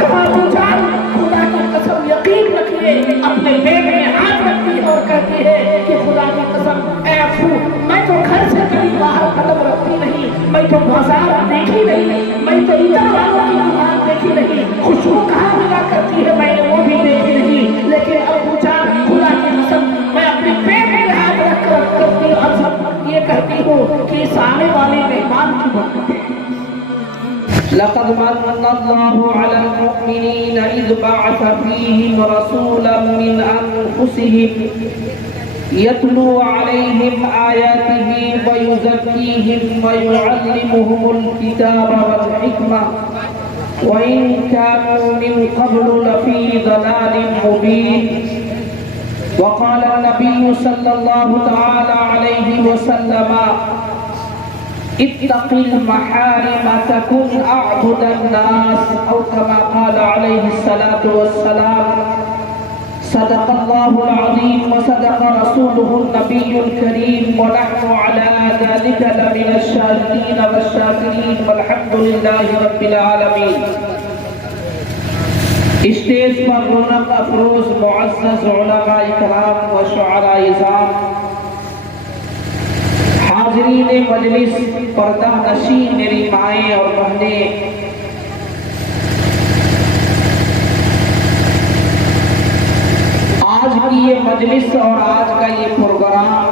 کہا ابو جان خدا کی قسم یقین رکھیے، اپنے بیگ میں ہاتھ رکھتی ہے اور کہتی ہے کہ خدا کی قسم اے ابو میں تو گھر سے کبھی باہر قدم رکھتی نہیں، میں تو بازار دیکھی نہیں، میں تو ادھر والوں کی دکان دیکھی نہیں، خوشبو کہاں ملا کرتی ہے میں نے وہ بھی دیکھی نہیں، لیکن ابو جان خدا کی قسم میں اپنے بیگ میں ہاتھ رکھ کر کرتی ہوں، اب یہ کہتی ہوں کہ اس آنے والے مہمان کی برکت ہے۔ لقد من الله على المؤمنين إذ بعث فيهم رسولا من أنفسهم يتلو عليهم آياته ويزكيهم ويعلمهم الكتاب والحكمة وإن كانوا من قبل لفي ضلال مبين. وقال النبي صلى الله تعالى عليه وسلم اتق المحارم تكن أعبد الناس أو كما قال عليه الصلاة والسلام. صدق الله العظيم وصدق رسوله النبي الكريم ونحن على ذلك لمن الشاهدين والشاكرين والحمد لله رب العالمين. اسٹیج پر رونق افروز معزز علماء کرام و شعراء عظام، حاضرین مجلس، پردہ نشین میری مائیں اور بہنیں، آج کی یہ مجلس اور آج کا یہ پروگرام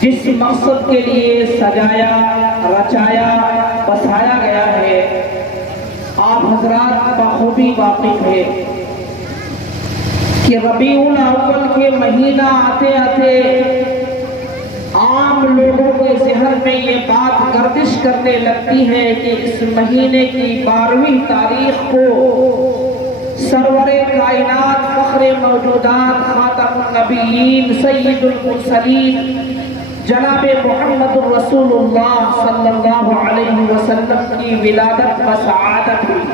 جس مقصد کے لیے سجایا رچایا بسایا گیا ہے آپ حضرات بخوبی واقف ہے کہ ربیع الاول کے مہینہ آتے آتے عام لوگوں کے ذہن میں یہ بات گردش کرنے لگتی ہے کہ اس مہینے کی 12ویں تاریخ کو سرور کائنات فخر موجودات خاتم النبیین سید المرسلین جناب محمد رسول اللہ صلی اللہ علیہ وسلم کی ولادت و سعادت ہوئی.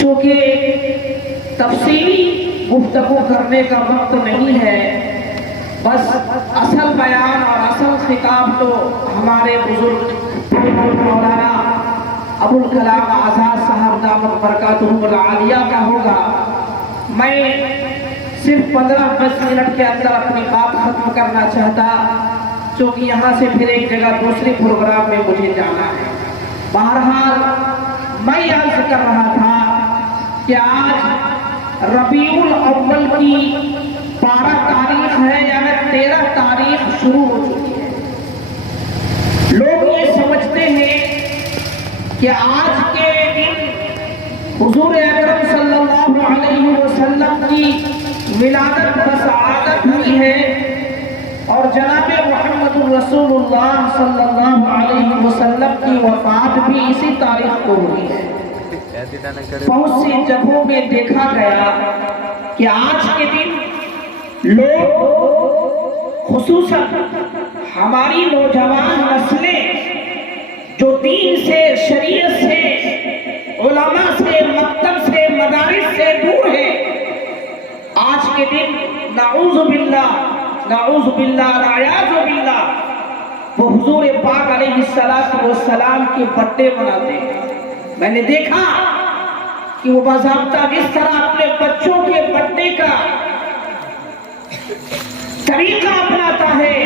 چونکہ تفصیلی گفتگو کرنے کا وقت نہیں ہے، بس اصل بیان اور اصل خطاب تو ہمارے بزرگ مولانا ابوالکلام آزاد صاحب دامت برکاتہ العالیہ کا ہوگا. میں صرف 15-20 منٹ کے اندر اپنی بات ختم کرنا چاہتا، چونکہ یہاں سے پھر ایک جگہ دوسری پروگرام میں مجھے جانا ہے. بہرحال میں عرض کر رہا تھا کہ آج ربیع الاول کی 12 تاریخ ہے، یعنی 13 تاریخ شروع ہو چکی ہے. لوگ یہ سمجھتے ہیں کہ آج کے دن حضور اکرم صلی اللہ علیہ وسلم کی ولادت و سعادت ہوئی ہے اور جناب محمد رسول اللہ صلی اللہ علیہ وسلم کی وفات بھی اسی تاریخ کو ہوئی ہے. بہت سی جگہوں میں دیکھا گیا کہ آج کے دن لوگ خصوصاً ہماری نوجوان نسلیں جو دین سے شریعت سے علماء سے مکتب سے مدارس سے دور ہے، آج کے دن نعوذ باللہ نعیاذ باللہ وہ حضور پاک علیہ السلام کے برتھڈے مناتے ہیں. میں نے دیکھا کہ وہ باضابطہ جس طرح اپنے بچوں کے برتھڈے کا طریقہ اپناتا ہے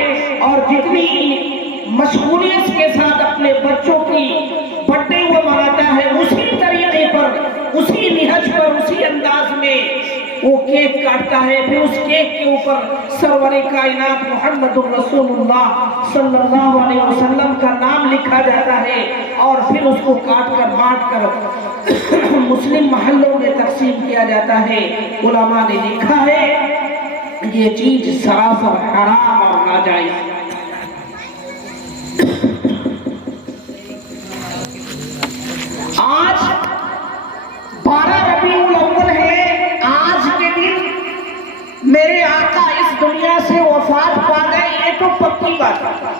اور جتنی مشغولیت کے ساتھ اپنے بچوں کی برتھڈے وہ مناتا ہے، اسی طریقے پر اسی نہج پر اسی انداز میں وہ کیک کاٹتا ہے. پھر اس کیک کے اوپر سرور کائنات محمد رسول اللہ صلی اللہ علیہ وسلم کا نام لکھا جاتا ہے اور پھر اس کو کاٹ کر بانٹ کر مسلم محلوں میں تقسیم کیا جاتا ہے. علماء نے لکھا ہے یہ چیز سراسر حرام اور ناجائز. آج 12 ربیع الاول ہے. آج کے دن میرے آقا اس دنیا سے وفات پا گئے، یہ تو پکی بات ہے،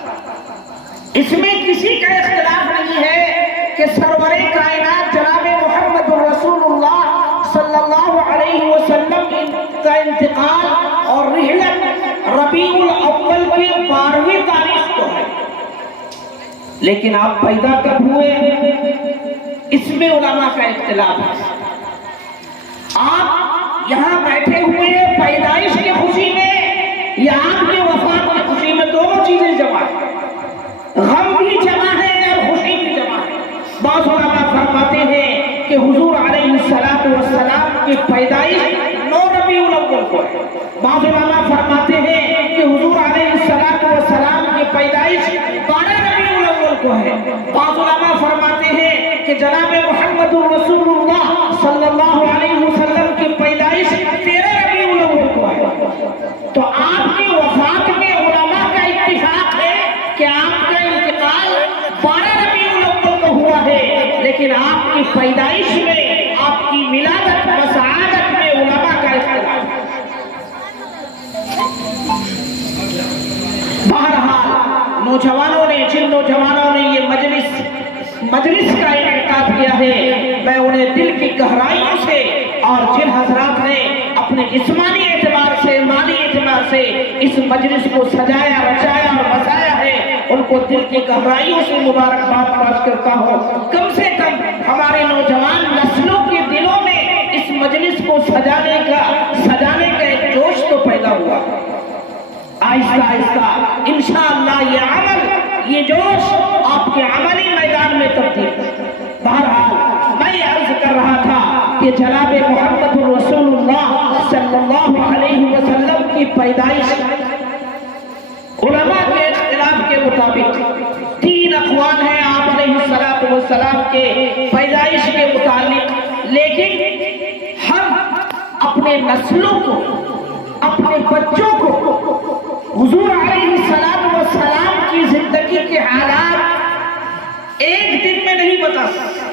اس میں کسی کا اختلاف نہیں ہے کہ سرور کائنات جناب محمد رسول اللہ صلی اللہ علیہ وسلم کا انتقال اور رحلت ربیع الاول کی 12ویں تاریخ کو ہے. لیکن آپ پیدا کب ہوئے اس میں علماء کا اختلاف ہے۔ آپ یہاں بیٹھے ہوئے ہیں پیدائش کی خوشی میں یا آپ کی وفات کی خوشی میں، دونوں چیزیں جمع ہیں، غم بھی جمع ہے اور خوشی بھی جمع ہے۔ بعض علماء فرماتے ہیں کہ حضور علیہ السلام کی پیدائش 9 ربیع الاول کو ہے۔ بعض علماء فرماتے ہیں کہ حضور علیہ السلام کی پیدائش 12 ربیع الاول کو ہے۔ بعض علماء فرماتے ہیں کہ جناب محمد رسول اللہ صلی اللہ علیہ وسلم کی پیدائش 13 ربیع الاول کو ہے۔ تو آپ کی وفات میں علماء کا اتفاق ہے کہ آپ کا انتقال 12 ربیع الاول کو ہوا ہے، لیکن آپ کی پیدائش میں، آپ کی ولادت و سعادت میں علماء کا اختلاف ہے۔ بہرحال نوجوانوں نے، جن نوجوانوں نے یہ مجلس کا انعقاد کیا ہے، میں انہیں دل کی گہرائیوں سے، اور جن حضرات نے اپنے جسمانی اعتبار سے، مالی اعتبار سے اس مجلس کو سجایا، رچایا اور بسایا ہے، ان کو دل کی گہرائیوں سے مبارکباد پیش کرتا ہوں۔ کم سے کم ہمارے نوجوان نسلوں کے دلوں میں اس مجلس کو سجانے کا ایک جوش تو پیدا ہوا۔ آہستہ آہستہ انشاءاللہ یہ عمل، یہ جوش آپ کے عملی میدان میں تبدیل۔ بہرحال میں عرض کر رہا تھا کہ جناب محمد رسول اللہ صلی اللہ علیہ وسلم کی پیدائش علماء کے اختلاف کے مطابق 3 اقوال ہیں آپ علیہ السلام کے پیدائش کے متعلق، لیکن ہم اپنے نسلوں کو، اپنے بچوں کو حضور علیہ السلام کی زندگی کے حالات ایک دن میں نہیں بتا سکتے۔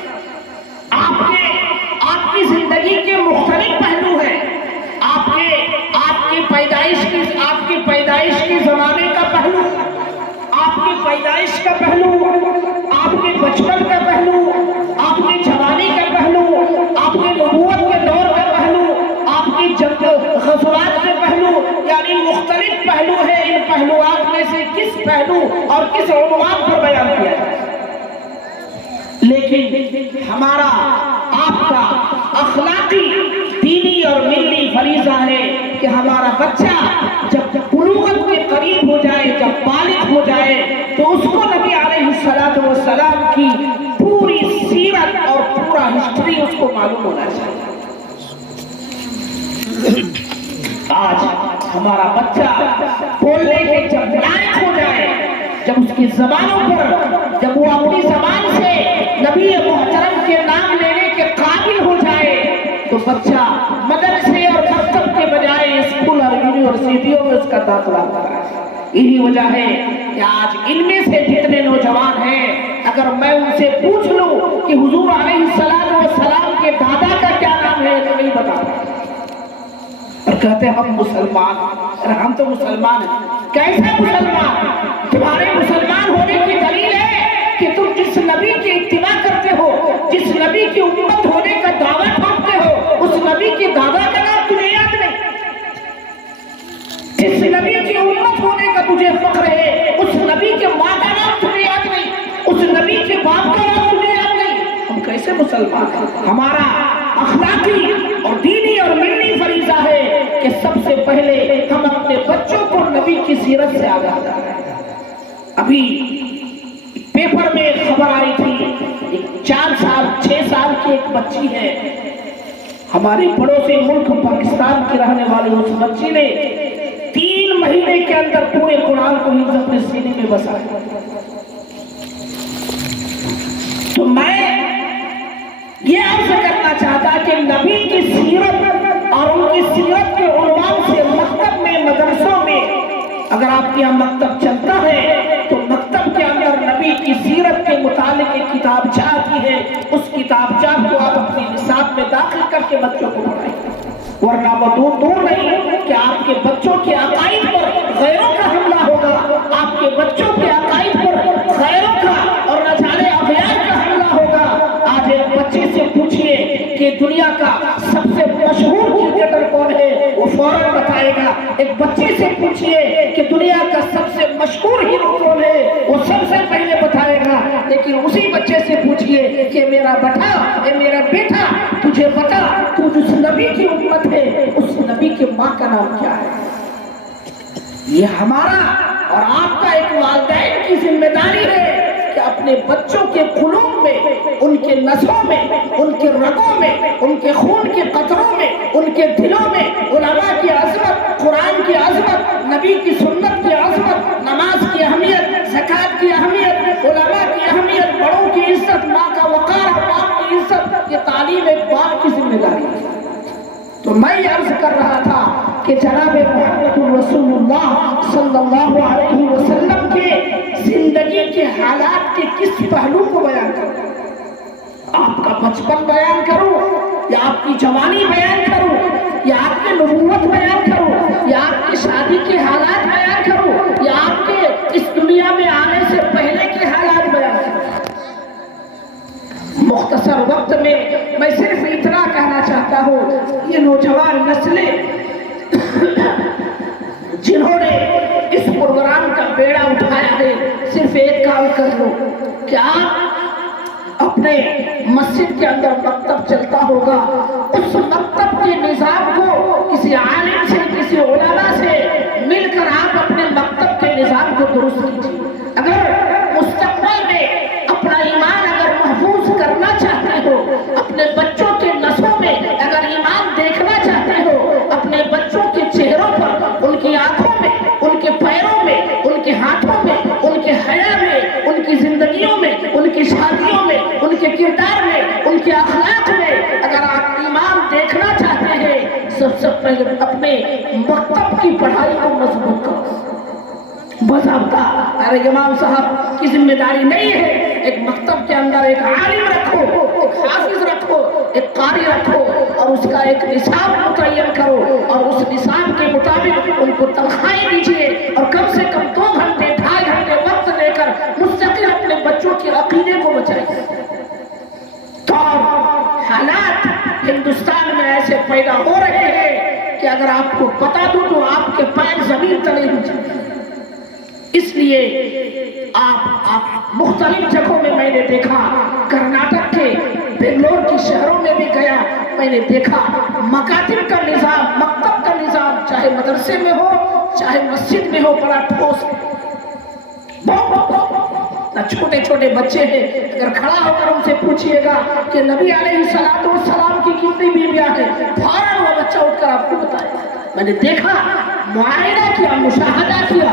آپ کی زندگی کے مختلف پہلو ہیں، آپ کی پیدائش کی زمانے کا پہلو، آپ کی پیدائش کا پہلو، آپ کے بچپن کا پہلو، آپ کی جوانی کا پہلو، آپ کی نبوت کے دور کا پہلو، آپ کی غزوات کے پہلو، یعنی مختلف پہلو ہیں۔ ان پہلوات میں سے کس پہلو اور کس عنوان پر بیان کیا جائے، لیکن ہمارا آپ کا اخلاقی، دینی اور ملی فریضہ ہے کہ ہمارا بچہ جب بلوغت کے قریب ہو جائے، جب بالغ ہو جائے، تو اس کو نبی علیہ السلام کی پوری سیرت اور پورا ہسٹری اس کو معلوم ہونا چاہیے۔ آج ہمارا بچہ بولنے کے جب لائق ہو جائے، جب اس کی زبانوں پر، جب وہ اپنی زبان سے نبی محترم کے نام لینے کے قابل ہو جائے، تو بچہ مدرسے اور مکتب کے بجائے اسکول اور یونیورسٹیوں میں اس کا داخلہ ہوتا ہے۔ یہی وجہ ہے کہ آج ان میں سے جتنے نوجوان ہیں، اگر میں ان سے پوچھ لوں کہ حضور علیہ السلام کے دادا کا کیا نام ہے، تو نہیں بتا پاتے، اور کہتے ہیں ہم مسلمان، ہم تو مسلمان ہیں۔ کیسے مسلمان؟ تمہارے مسلمان ہونے کی دلیل ہے کہ تم جس نبی کی اتباع کرتے ہو، جس نبی کی امت ہونے کا دعویٰ ٹھوکتے ہو، اس نبی کی دادا کا نام تمہیں یاد نہیں۔ جس نبی کی امت ہونے کا تجھے فخر ہے، اس نبی کے ماں کا نام تمہیں یاد نہیں، اس نبی کے باپ کا نام تمہیں یاد نہیں۔ ہم کیسے مسلمان ہیں؟ ہمارا اخلاقی اور دینی اور ملی فریضہ ہے کہ سب سے پہلے ہم اپنے بچوں کو نبی کی سیرت سے آگاہ کریں۔ ابھی پیپر میں ایک خبر آئی تھی، 4 سال 6 سال کی ایک بچی ہے، ہمارے پڑوسی ملک پاکستان کی رہنے والی اس بچی نے 3 مہینے کے اندر پورے قرآن کو حفظ اپنے سینے میں بسایا۔ تو میں یہ عرض کرنا چاہتا کہ نبی کی سیرت اور ان کی سیرت کے عنوان سے مکتب میں، مدرسوں میں، اگر آپ کے یہاں مکتب چلتا ہے تو مکتب کے اندر نبی کی سیرت کے متعلق ایک کتابچہ آتی ہے، اس کتابچہ کو آپ اپنے نصاب میں داخل کر کے بچوں کو پڑھائیں، ورنہ وہ دور نہیں کہ آپ کے بچوں کے عقائد پر غیروں کا حملہ ہوگا، آپ کے بچوں کے عقائد پر غیروں کا اور نہ جانے اغیار کا حملہ ہوگا۔ آج ایک بچے سے پوچھئے کہ دنیا کا سب سے مشہور کرکٹر کون ہے، وہ فوراً بتائے گا۔ ایک بچے سے پوچھئے کہ دنیا کا سب سے مشہور ہیرو کون ہے، وہ سب سے پہلے بتائے گا۔ لیکن اسی بچے سے پوچھئے کہ میرا بیٹا اے میرا بیٹا تجھے بتا تو جس نبی کی امت ہے اس نبی کے ماں کا نام کیا ہے؟ یہ ہمارا اور آپ کا ایک والدین کی ذمہ داری ہے کہ اپنے بچوں کے قلوب میں، ان کے نسوں میں، ان کے رگوں میں، ان کے خون کے قطروں میں، ان کے دلوں میں علماء کی عظمت، قرآن کی عظمت، نبی کی سنت کی عظمت، نماز کی اہمیت، زکوٰۃ کی اہمیت، علماء کی اہمیت، بڑوں کی عزت، ماں کا وقار اور باپ کی عزت، یہ تعلیم ایک باپ کی ذمہ داری ہے۔ تو میں عرض کر رہا تھا کہ جناب محمد رسول اللہ صلی اللہ علیہ وسلم کے زندگی کے حالات کے کس پہلو کو بیان کروں؟ آپ کا بچپن بیان کروں یا آپ کی جوانی بیان کروں یا آپ کی نبوت بیان کروں یا آپ کی شادی کے حالات بیان کروں یا آپ کے اس دنیا میں آنے سے پہلے کے حالات بیان کروں؟ مختصر وقت میں صرف اتنا کہنا چاہتا ہوں، یہ نوجوان نسلیں جنہوں نے اس پروگرام کا بیڑا اٹھایا ہے، صرف ایک کام کر لو کہ آپ اپنے مسجد کے اندر مکتب چلتا ہوگا، اس مکتب کے نظام کو کسی عالم سے، کسی علماء سے مل کر آپ اپنے مکتب کے نظام کو درست کیجیے۔ اگر مستقبل میں اپنا ایمان اگر محفوظ کرنا چاہتے ہو، اپنے بچوں کے نسوں میں اگر ایمان دیکھنا چاہتے ہو، اپنے بچوں کے چہروں پر، ان کی آنکھوں میں، ان کے پیروں میں، ان کے ہاتھوں میں، ان کے حیا میں، ان کی زندگیوں میں، ان کی شادیوں میں، ان کے کردار میں، ان کے اخلاق میں اگر آپ ایمان دیکھنا چاہتے ہیں، سب سے پہلے اپنے مکتب کی پڑھائی کو مضبوط کرو۔ باضابطہ ارے امام صاحب کی ذمہ داری نہیں ہے، ایک مکتب کے اندر ایک عالم رکھو، ایک حافظ رکھو، ایک قاری رکھو اور اس کا ایک نصاب متعین کرو اور اس نصاب کے مطابق ان کو تنخواہیں دیجیے اور کم سے کم 2 گھنٹے 2.5 گھنٹے وقت لے کر مستقل اپنے بچوں کے عقیدے کو بچائیے۔ تو حالات ہندوستان میں ایسے پیدا ہو رہے ہیں کہ اگر آپ کو بتا دوں تو آپ کے پیر زمین تلے ہو جائیں۔ اس لیے آپ مختلف جگہوں میں میں نے دیکھا، کرناٹک کے بنگلور کی شہروں میں بھی گیا، میں نے دیکھا مکاتب کا نظام، مکتب کا نظام چاہے مدرسے میں ہو چاہے مسجد میں ہو، بڑا ٹھوس ہے۔ چھوٹے چھوٹے بچے ہیں، اگر کھڑا ہو کر ان سے پوچھئے گا کہ نبی علیہ السلام کی کتنی بیویاں ہیں، فوراً وہ بچہ اٹھ کر آپ کو بتائے۔ میں نے دیکھا، معائنہ کیا، مشاہدہ کیا۔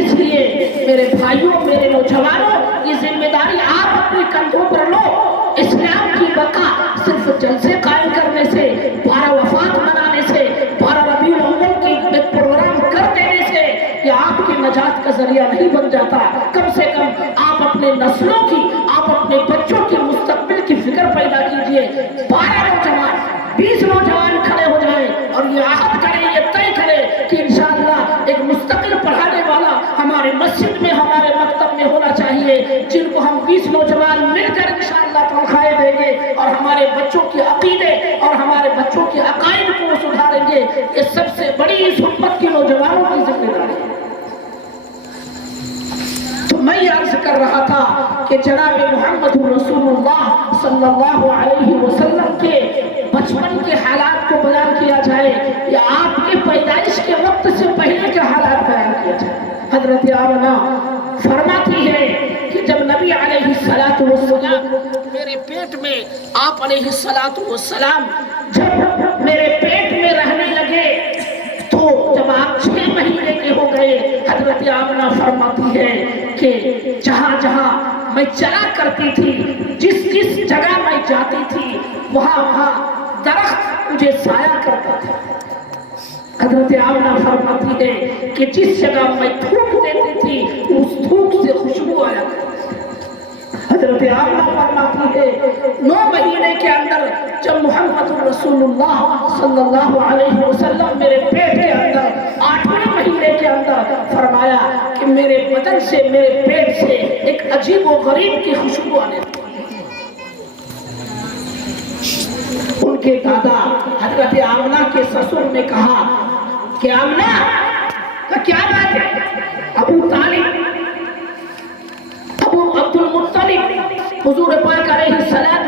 اس لیے میرے بھائیوں، میرے نوجوانوں، یہ ذمہ داری آپ اپنے کندھوں پر لو۔ اسلام کی بقا صرف جلسے قائم کرنے سے، 12 وفات منانے سے، 12 ربیع الاول کی ایک پروگرام کر دینے سے یہ آپ کی نجات کا ذریعہ نہیں بن جاتا۔ کم سے کم آپ اپنے نسلوں کی، آپ اپنے بچوں کے مستقبل کی فکر پیدا کیجئے۔ 12 نوجوان، 20 نوجوان کھڑے ہو جائیں اور یہ عہد کریں، یہ طے کریں کہ انشاءاللہ ایک مستقل پڑھانے والا ہمارے مسجد میں، ہمارے مکتب میں ہونا چاہیے، جن کو ہم 20 نوجوان مل کر انشاءاللہ تنخواہیں دیں گے اور ہمارے بچوں کے عقیدے اور ہمارے بچوں کے عقائد کو سدھاریں گے۔ یہ سب سے بڑی اس امت کے نوجوانوں کی ذمہ داری ہے۔ تو میں عرض کر رہا تھا کہ جناب محمد رسول اللہ صلی اللہ علیہ وسلم کے بچپن کے حالات کو بیان کیا جائے یا آپ کی پیدائش کے وقت سے پہلے کے حالات بیان کیا جائے۔ حضرت آمنہ فرماتی ہے کہ جب نبی علیہ السلام میرے پیٹ میں، آپ علیہ السلام جب میرے پیٹ میں رہنے لگے تو جب آپ 6 مہینے کے ہو گئے، حضرت آمنہ فرماتی ہے کہ جہاں جہاں میں چلا کرتی تھی، جس جس جگہ میں جاتی تھی، وہاں درخت مجھے سایہ کرتا تھا۔ حضرت آمنہ فرماتی ہے کہ جس جگہ میں تھوک دیتی تھی اس تھوک سے خوشبو آیا کرتی تھی۔ حضرت آمنہ فرماتی ہے 9 مہینے کے اندر جب محمد رسول اللہ صلی اللہ علیہ وسلم میرے پیٹ کے اندر 8ویں مہینے کے اندر فرمایا کہ میرے بدن سے، میرے پیٹ سے ایک عجیب و غریب کی خوشبو آنے لگی۔ ان کے دادا حضرت آمنہ کے سسر نے کہا کہ آمنہ کا کیا بات ہے؟ ابو طالب، ابو عبد المطلب حضور پاک علیہ السلام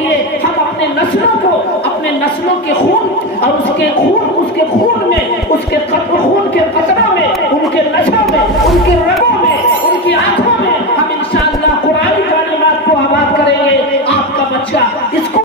لیے ہم اپنے نسلوں کے خون اور اس کے خون میں اس کے خون کے